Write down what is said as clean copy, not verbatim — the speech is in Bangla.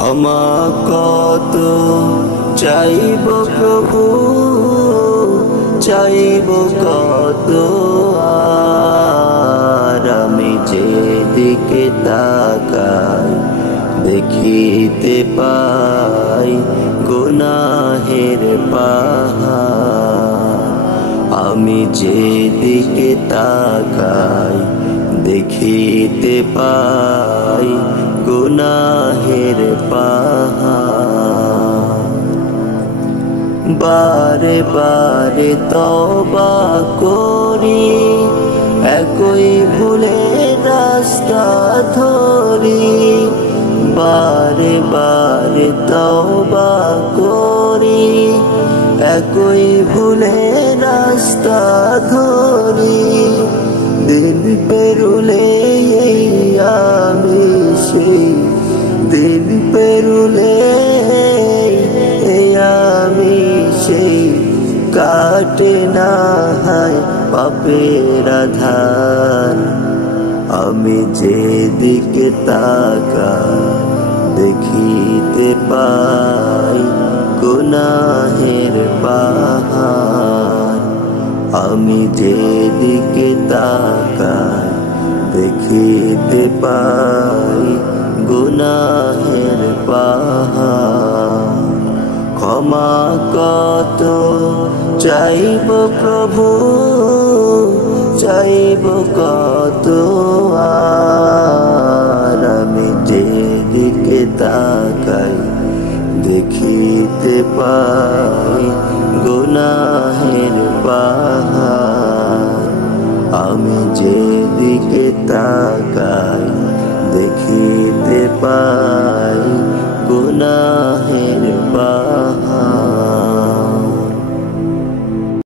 ক্ষমা কত চাইব প্রভু, চাইব কত আর আমি যেদিকে তাকাই দেখিতে পাই গুনাহের পাহাড়। আমি যেদিকে তাকাই দেখিতে পাই গুনাহের পাহাড়। বারে বারে তওবা করি, একই ভুলে রাস্তা ধরি। বারে বারে তওবা করি, একই ভুলে রাস্তা ধরি। দিন পেরুলে আমি সেই, দিন পেরুলে আমি সেই, কাটে না হয় পাপের আধার। আমি যেদিকে তাকাই দেখিতে পাই গুনাহের পাহাড়। আমি যেদিকে তাকাই দেখিতে পাই গুনাহের পাহাড়। ক্ষমা কত চাইব প্রভু, চাইব কত আর আমি যেদিকে তাকাই দেখিতে পাই গুনাহের পাহাড়। আমি যেদিকে তাকাই দেখিতে পাই গুনাহের পাহাড়।